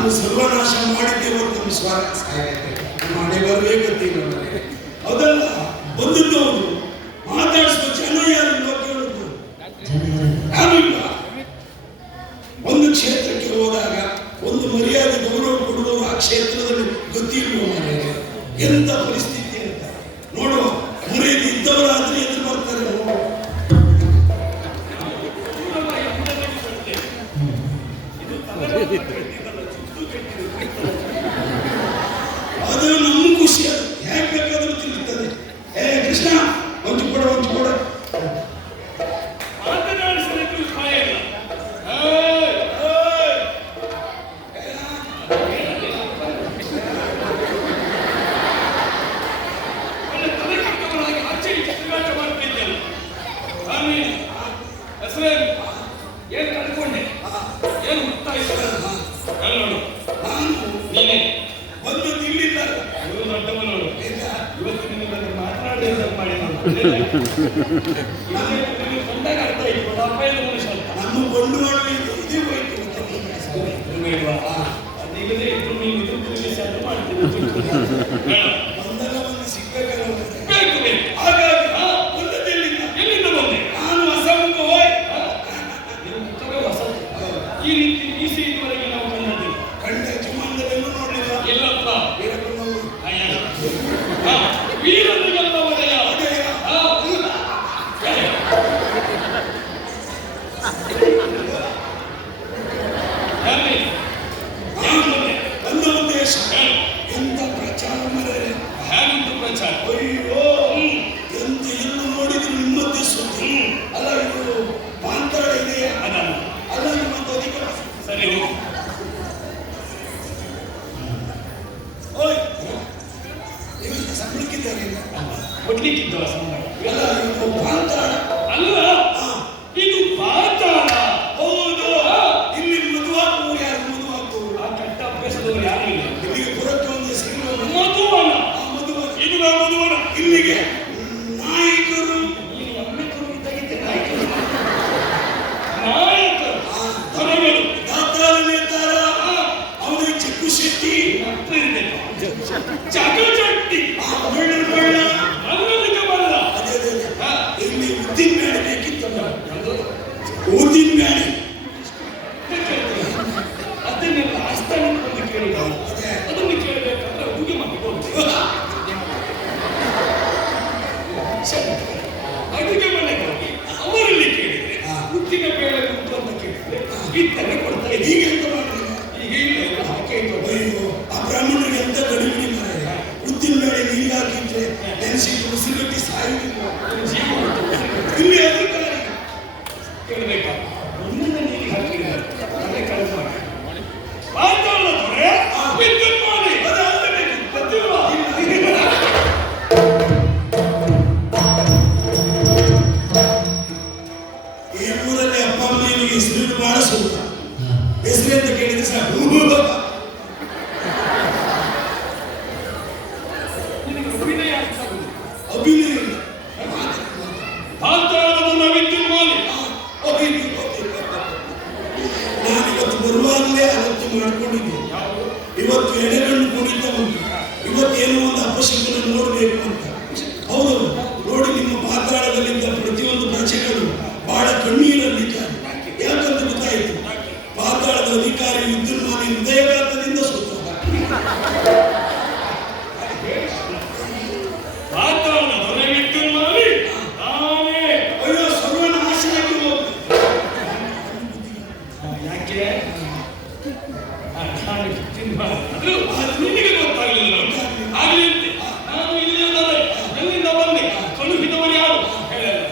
ನಾವು ಸರ್ವನಾಶ ಮಾಡಿದ್ದೇವೆ ಅಂತ ನಮ್ಮ ಸ್ವಾರ್ಥ ಮಾಡಿ ಬರಬೇಕಂತೀವಿ. ಅದಲ್ಲ ಬಂದಿದ್ದವರು ಮಾತಾಡಿಸುವ ಜನ ಯಾರು ಕೇಳುದು ಯಾರಿಲ್ಲ. ಒಂದು ಕ್ಷೇತ್ರಕ್ಕೆ ಹೋದಾಗ ಒಂದು ಮರ್ಯಾದೆ ಗೌರವ ಕೊಡುವವರು ಆ ಕ್ಷೇತ್ರದಲ್ಲಿ ಗೊತ್ತಿರುವ ಮನೆಗೆ ಎಂತ ಪರಿಸ್ಥಿತಿ ಅಂತ ನೋಡುವ. ಮರ್ಯಾದೆ ಇದ್ದವರಾದ್ರೆ ಎದುರು ಬರ್ತಾರೆ. ಅದು ನಮ್ಮ ಖುಷಿ. ಅದು ಹೇಗೆ ಬೇಕಾದ್ರೂ ತಿರುಗುತ್ತದೆ. ಕೃಷ್ಣ ಒಂದು ಕೊಡ ಒಂದು ಕೊಡ ನಮ್ಮ ಬಂಡವಾಳ ನಾನು ಅಸಮುಖ ಈ ರೀತಿ ಬೀಸಿ ಇದುವರೆಗೆ ನಾವು ಕಂಡಿದ್ದೇವೆ. ಕಂಡ ಜೀವನದಲ್ಲೂ ನೋಡಲಿಲ್ಲ. ಎಲ್ಲಪ್ಪ ವೀರನಿಗೆಲ್ಲ ಒಡೆಯ ಒಂದು ಉದ್ದೇಶ ಎಂತ ಪ್ರಚಾರ ಮಾಡಿದ್ರೆ ಹೇಗಿತ್ತು ಪ್ರಚಾರ. ಅಯ್ಯೋ ಎಂತ ಎಲ್ಲೂ ನೋಡಿದ್ರು ನಿಮ್ಮದೇ ಸುದ್ದಿ ಅಲ್ಲ. ಇದು ಪಾಂತಾಳ ಇದೆಯಾ ಅದಲ್ಲ ಅಲ್ಲ ನಿಮ್ಮದು ಅಧಿಕಾರ ಸರಿ ಹೋಗಿ. ಓಯ್ ಇವತ್ತು ಸಂಬಳಕ್ಕಿದ್ದಾರೆ ಕೊಡ್ಲಿಕ್ಕಿದ್ದವ ಸಂಬಳ ಎಲ್ಲ. ಇದು ಪಾಂತಾಳ ಅಲ್ಲ, ಇದು ಪಾತಾಳ. ಹೌದು. ಇಲ್ಲಿ ಮದುವಾಗುವವರು ಯಾರು? ಮದುವಾಗುವವರು ಆ ಕೆಟ್ಟ ಅಭ್ಯಾಸದವರು ಯಾರು ಇಲ್ಲ. ಇಲ್ಲಿಗೆ ಪುರಕ್ಕೆ ಒಂದು ಹೆಸರು ಮಧುವನ. ಇದು ಮಧುವನ. ಇಲ್ಲಿಗೆ ನಾಯಕರು ಇಲ್ಲಿ ಅಮ್ಮಿಕರು ತೆಗಿತೆ ನಾಯಕರು ಹೊರಗರು ದಾತಾರ ನೇತಾರ ಅವನಿಗೆ ಚಿಕ್ಕು ಶೆಟ್ಟಿ ಚಕಚಟ್ಟಿ ಬಳ್ಳ ಅನ್ನೋದಕ್ಕೆ ಬರಲ್ಲ. ಅದೇ ಇಲ್ಲಿ ಉದ್ದಿನ ಬೇಳೆ ಬೇಕಿತ್ತು. ಉದ್ದಿನ ಬೇಳೆ ಅದನ್ನೆಲ್ಲ ಆಸ್ಥಾನಕ್ಕೆ ಬಂದು ಕೇಳಿದ. ಅದನ್ನು ಕೇಳಬೇಕಂದ್ರೆ ಹುಡುಗಿ ಮಕ್ಕಳು ಅಡುಗೆ ಮನೆಗೆ ಹೋಗಿ ಅವರಲ್ಲಿ ಕೇಳಿದ್ರೆ ಉದ್ದಿನ ಬೇಳೆ ಉಂಟು ಅಂತ ಕೇಳಿದ್ರೆ ಬಿತ್ತನೆ ಕೊಡ್ತಾ ಇದೆ. ಈಗ ಎಂತ ಮಾಡಿದ್ರೆ ಈಗ ಇಲ್ಲ ಹಾಕಿ ಅಯ್ಯೋ ಆ ಬ್ರಾಹ್ಮಣರಿಗೆ ಎಂತ ಗಡಿಬಿಡಿ ಮಾಡಿದ್ರೆ ಉದ್ದಿನ ಬೇಳೆ ನೀರು ಹಾಕಿದ್ರೆ ನೆನೆಸಿಟ್ಟು ಉಸಿರುಗಟ್ಟಿ ಸಾಯುವುದಿಲ್ಲ. ಜೀವ ಇಲ್ಲಿ ಅಧಿಕಾರಿ ಕೇಳಬೇಕಾ ಒಂದಿನ ನೀರಿಗೆ ಹಾಕಿದ್ದಾರೆ ಅದೇ ಕಳೆದು ಮಾಡಿ ಮಾತಾಡೋದ್ರೆ ವಿದ್ಯುತ್ ಮಾಡಿ ಅದು ಅಲ್ಲಬೇಕು ಗೊತ್ತಿಲ್ವಾ? ಈ ಊರಲ್ಲಿ ಅಪ್ಪ ಅಮ್ಮನಿಗೆ ಹೆಸರು ಬಹಳ ಸೂಕ್ತ. ಹೆಸರು ಅಂತ ಕೇಳಿದ್ರೆ ಸಾಕು ಅಭಿನಯ ಅಭಿನಯ ನಾನಿವತ್ತು ಬರುವಾಗಲೇ ಆಲೋಚನೆ ಮಾಡ್ಕೊಂಡಿದ್ದೆ. ಇವತ್ತು ಎಡೆಗಣ್ಣು ಕುಣಿತ ಬಂತು. ಇವತ್ತೇನೋ ಒಂದು ಅಪಶಕನ ನೋಡಬೇಕು ಅಂತ. ಹೌದು ನೋಡಿ, ನಿಮ್ಮ ಪಾತಾಳದಲ್ಲಿದ್ದ ಪ್ರತಿಯೊಂದು ಪ್ರಜೆಗಳು ಬಹಳ ಕಣ್ಣೀರಲ್ಲಿದ್ದಾರೆ. ಯಾಕಂತ ಗೊತ್ತಾಯಿತು, ಪಾತಾಳದ ಅಧಿಕಾರಿ ವಿದ್ಯುನ್ಮಾನ ಹೃದಯಘಾತದಿಂದ ಸೋತ. ಅಯ್ಯೋ ಸರ್ವನಾಶನಕ್ಕೆ ಹೋಗ್ತದೆ. ಯಾಕೆ ನಿಮಗೆ ಗೊತ್ತಾಗಲಿಲ್ಲ. ಆಗಲಿ ನಾನು ಇಲ್ಲಿ ಎಲ್ಲಿಂದ ಬಂದೆ, ಕಳುಹಿದವರು ಯಾರು ಹೇಳಲ್ಲ.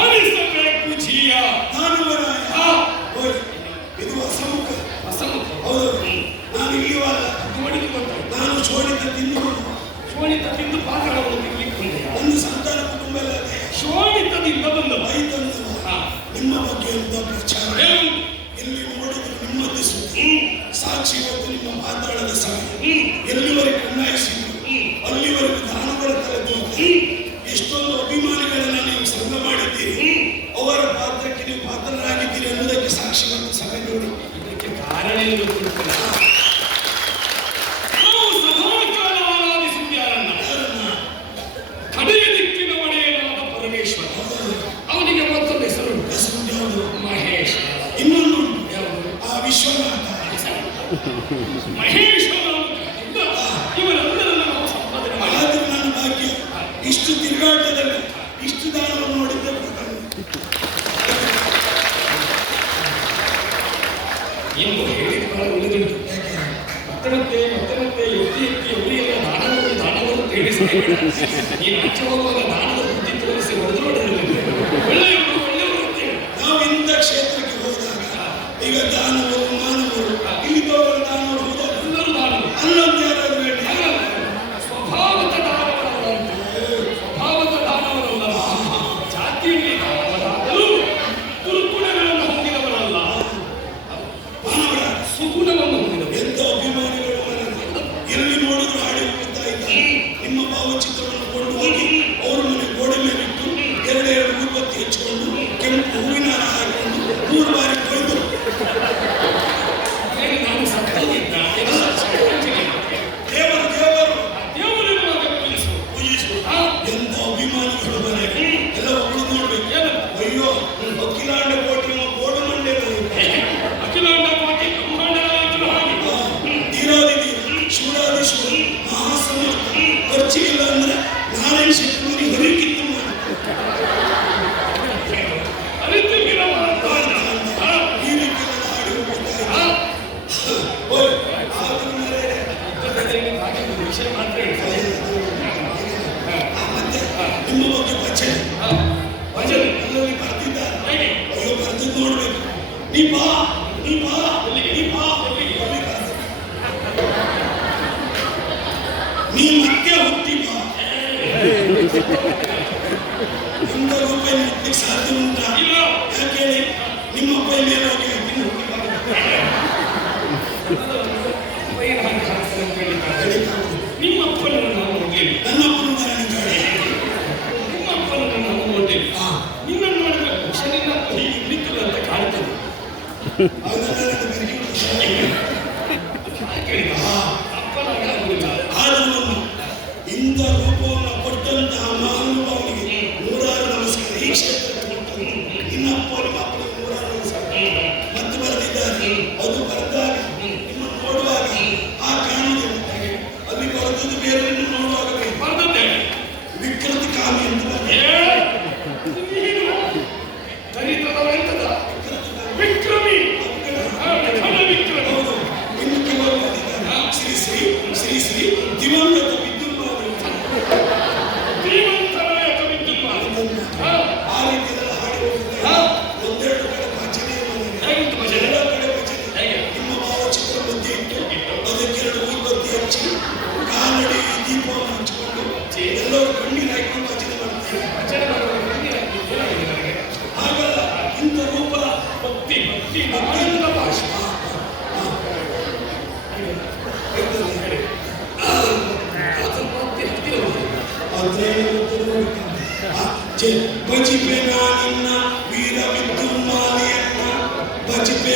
ಆಲಿಸಬೇಕು ಜಿಯ ದಾನವರಾಯ. ಓಯ್, ಇದು ಅಸಮುಖ. ಅಸಮುಖ. ಹೌದು. ನಾನು ಇಲ್ಲಿವಲ್ಲ. ನೋಡಿಕೊಂಡು ನಾನು ಶೋಣಿತ ತಿಂದುಕೊಂಡು ಶೋಣಿತ ತಿಂದು ಪಾತ್ರವನ್ನು ತಿನ್ಲಿಕ್ಕೆ ನನ್ನ ಸಂತಾನ ಕುಟುಂಬ ಎಲ್ಲ ಅದೇ. ಶೋಣಿತದಿಂದ ಬಂದ ಬೈತಂದವ ನಿಮ್ಮ ಬಗ್ಗೆ ಅಂತ ಪ್ರಚಾರ ಎಲ್ಲಿ ನೋಡಿದ್ರು ನಿಮ್ಮದೇ ಸುದ್ದಿ. ಸಾಕ್ಷಿ ಇವತ್ತು ನಿಮ್ಮ ಮಾತಾಡದ ಸಮಯ. ಎಲ್ಲಿವರೆಗೆ ಕಣ್ಣಾಯಿಸಿದ್ರು ಅಲ್ಲಿವರೆಗೂ ದಾನಗಳ ತಲೆ ತೋರಿಸಿ ಎಷ್ಟೊಂದು ಅಭಿಮಾನಿಗಳನ್ನ ನೀವು ಸಂಘ ಮಾಡಿದ್ದೀರಿ. ಅವರ ಪಾತ್ರಕ್ಕೆ ನೀವು ಪಾತ್ರರಾಗಿದ್ದೀರಿ ಅನ್ನೋದಕ್ಕೆ ಸಾಕ್ಷಿ ಮತ್ತು ಸಭೆ ನೋಡಿ. ಇದಕ್ಕೆ ಕಾರಣ ಏನು ಗೊತ್ತಿಲ್ಲ. ನಾವು ಸದಾಕಾಲ ಆರಾಧಿಸುವುದು ಯಾರನ್ನ? ಕಡೆಯ ದಿಕ್ಕಿನ ಒಡೆಯನಾದ ಪರಮೇಶ್ವರ. ಅವನಿಗೆ ಮತ್ತೊಂದು ಹೆಸರು ಯಾವುದು? ಮಹೇಶ್. ಇನ್ನೊಂದು ಯಾವುದು? ಆ ವಿಶ್ವನಾಥ. ಮಹೇಶ್ ಇವರೆಲ್ಲರನ್ನು ನಾವು ಸಂಪಾದನೆ ಮಾಡಿ ಆದರೂ ನನ್ನ ಭಾಗ್ಯ ಇಷ್ಟು ತಿರುಗಾಟದಲ್ಲಿ ಇಷ್ಟು ದಾನವನ್ನು ನೋಡಿದ್ದೆ ಪ್ರಧಾನ. ಎಂದು ಹೇಳಿದ ಬಹಳ ಉಳಿದುಂಟು. ಮತ್ತೆ ಎತ್ತಿ ಅವರಿಗೆಲ್ಲ ದಾನವನ್ನು ತಿಳಿಸಿ ನೀನು ಆಚೆ ಹೋಗುವಾಗ ದಾನದ ಬುದ್ಧಿ ತೋರಿಸಿ ಹೊಡೆದೊಳ್ಳೆಯವರು ನಾವು ಇಂಥ ಕ್ಷೇತ್ರಕ್ಕೆ ಹೋದಾಗ ಈಗ ದಾನವರು ಮಾನವರು ಇಲ್ಲಿದ್ದವರು ದಾನವರು ಹೋದಾಗ ಎಲ್ಲರೂ ದಾನವರು ಅಲ್ಲೊಂದು ಯಾರಾದ್ರೂ ಹೇಳಿ ಸ್ವಭಾವದ ದಾನವರಲ್ಲ. ಸ್ವಭಾವದ ದಾನವರಲ್ಲ. ಜಾತಿಯಲ್ಲಿ ದಾನವರಾದರೂ ದುರ್ಗುಣಗಳನ್ನು ಹೊಂದಿದವರಲ್ಲ, ಮಾನವರ ಸುಗುಣವನ್ನು ಹೊಂದಿದವರು. ಎಂತ ಅಭಿಮಾನಿಗಳು ಮನೆಯಲ್ಲಿ ಎಲ್ಲಿ ನೋಡಿದ್ರು ಹಾಡಿ ಹೋಗ್ತಾ ಇದ್ದಾರೆ. ನಿಮ್ಮ ಭಾವಚಿತ್ರವನ್ನು ಕೊಂಡು ಹೋಗಿ ಅವ್ರ ಮನೆ ಗೋಡೆ ಮೇಲೆ ಇಟ್ಟು ಎರಡು ಉತ್ಪತ್ತಿ ಹಚ್ಚಿಕೊಂಡು ಕೆಂಪು ಹೂವಿನ ಹಾರ ಹಾಕೊಂಡು 3 ಬಾರಿ ಕೊಯ್ದರು. ನಾನು ಸತ್ತೋಗಿದ್ದ ದೇವರು ಪೂಜಿಸು. ಎಂತ ಅಭಿಮಾನಿಗಳು ಮನೆಯಲ್ಲಿ ಎಲ್ಲ ಒಬ್ಬರು ನೋಡ್ಬೇಕು. ಅಯ್ಯೋ, ಅಖಿಲಾಂಡ ಕೋಟಿ ಗೋಡು ಮಂಡ್ಯ ಅಖಿಲಾಂಡ ಕೋಟಿ ಬ್ರಹ್ಮಾಂಡ ನಾಯಕರು ಹಾಗೆ ಧೀರಾದಿ ಶಿವರಾಧೀಶ್ವರ ಮಹಾಸಮರ್ಥ. ಖರ್ಚಿಗಿಲ್ಲ ಅಂದ್ರೆ ನಾರಾಯಣ ಶೆಟ್ಟಿ ಹೊರಗಿತ್ತು ಅರಿತಿಗಿರ ಈ ರೀತಿ ಹಾಡಿ ಹೋಗ್ತಾ ವಿಷಯ ಮಾತ್ರ ಹೇಳ್ತಾರೆ. ಮತ್ತೆ ನಿಮ್ಮ ಬಗ್ಗೆ ಭಜನೆ ಭಜನೆ ಎಲ್ಲರಲ್ಲಿ ಬರ್ತಿದ್ದಾರೆ. ಹೇಗೆ? ಅಯ್ಯೋ, ಬರ್ತಿದ್ದು ನೋಡ್ಬೇಕು. ನೀ ಬಾ ನೀ ಬಾ ನೀ ಬಾ ನೀ ಮತ್ತೆ ಹುಟ್ಟಿ ಬಾ. ನಿಮ್ಮ ರೂಪ ಹುಟ್ಟಲಿಕ್ಕೆ ಸಾಧ್ಯ ಉಂಟಾ? ಇಲ್ಲ. ಯಾಕೆ ಹೇಳಿ? ನಿಮ್ಮಪ್ಪ ಮೇಲೆ ಹೋಗಿ ಇನ್ನು ಹುಟ್ಟಿ ಬಾ. ನಿಮ್ಮ ಅಪ್ಪನನ್ನು ನಾವು ನೋಡ್ಲಿಲ್ಲ. ನನ್ನ ಅಪ್ಪನ ನನಗೆ ಗಾಳಿ. ನಿಮ್ಮ ಅಪ್ಪನನ್ನು ನಾವು ನೋಡ್ಲಿಲ್ಲ. ನಿನ್ನನ್ನು ನೋಡಿದ್ರೆ ಹುಷನಿಂದ ಹೀಗೆ ಇರ್ಲಿಕ್ಕಿಲ್ಲ ಅಂತ ಕಾಣ್ತದೆ. ಅಪ್ಪನಾಗ ಆಗುದಿಲ್ಲ. ಆದರೂ ಇಂಥ ರೂಪವನ್ನು ಕೊಟ್ಟಂತಹ ಮಹಾನುಭಾವನಿಗೆ 100 ನಮಸ್ಕಾರ. ಈ ಕ್ಷೇತ್ರಕ್ಕೆ ಕೊಟ್ಟಂತ ನಿನ್ನಪ್ಪ ನಿಮ್ಮ ಅಪ್ಪನಿಗೆ 100 ನಮಸ್ಕಾರ. ಮತ್ತೆ ಬರೆದಿದ್ದಾರೆ. ಅದು ಬರೆದಾಗ ನಿಮ್ಮನ್ನು ನೋಡುವಾಗ ಆ ಕಾಣುವುದಿಲ್ಲ. ಅಲ್ಲಿ ಬರೆದದ್ದು ಬೇರೆಯನ್ನು ನೋಡುವಾಗ ಬರ್ತದೆ ವಿಕೃತಿ ಕಾಮಿ ಅಂತ ದರಿದ್ರದವರೆಂತದ ವಿಕ್ರಮಿ ವಿಕ್ರಮಿ. ಹೌದು. ಇನ್ನು ಕೆಲವರು ಬಂದಿದ್ದಾರೆ. ಶ್ರೀ ಶ್ರೀ ಶ್ರೀ ಶ್ರೀ ದಿವಂಗತ ವಿದ್ಯುನ್ಮಾನ. ಶ್ರೀಮಂತರಾಯ ವಿದ್ಯುನ್ಮಾನ. ಆ ರೀತಿಯೆಲ್ಲ ಹಾಡಿ ಹೋಗಿದ್ದಾರೆ. ಒಂದೆರಡು ಕಡೆ ಭಜನೆ ಹೇಗುಂಟು ಭಜನೆ? ಎಲ್ಲ ಕಡೆ ಭಜನೆ. ಹೇಗೆ? ನಿಮ್ಮ ಭಾವಚಿತ್ರ ಮಧ್ಯೆ ಇಟ್ಟು ಅದಕ್ಕೆ 2 ಉತ್ಪತ್ತಿ ಹಚ್ಚಿ ಕಾಲಡಿ ದೀಪವನ್ನು ಹಚ್ಚಿಕೊಂಡು ಎಲ್ಲರೂ ಕಣ್ಣೀರು ಹಾಕೊಂಡು ಭಜನೆ ಮಾಡ್ತಾರೆ. ಭಜನೆ ಮಾಡುವಾಗ ಕಣ್ಣೀರು ಹಾಕಿ ಏನಾಗಿದೆ ನನಗೆ? ಹಾಗಲ್ಲ, ಇಂಥ ರೂಪ ಭಕ್ತಿ ಭಕ್ತಿ ಆನಂದ ಭಾಷೆ. ಬಜಿಪೆ ನಿನ್ನ ವೀರ ವಿದ್ಯುನ್ಮಾಲಿಯನ್ನ ಬಜಿಪೆ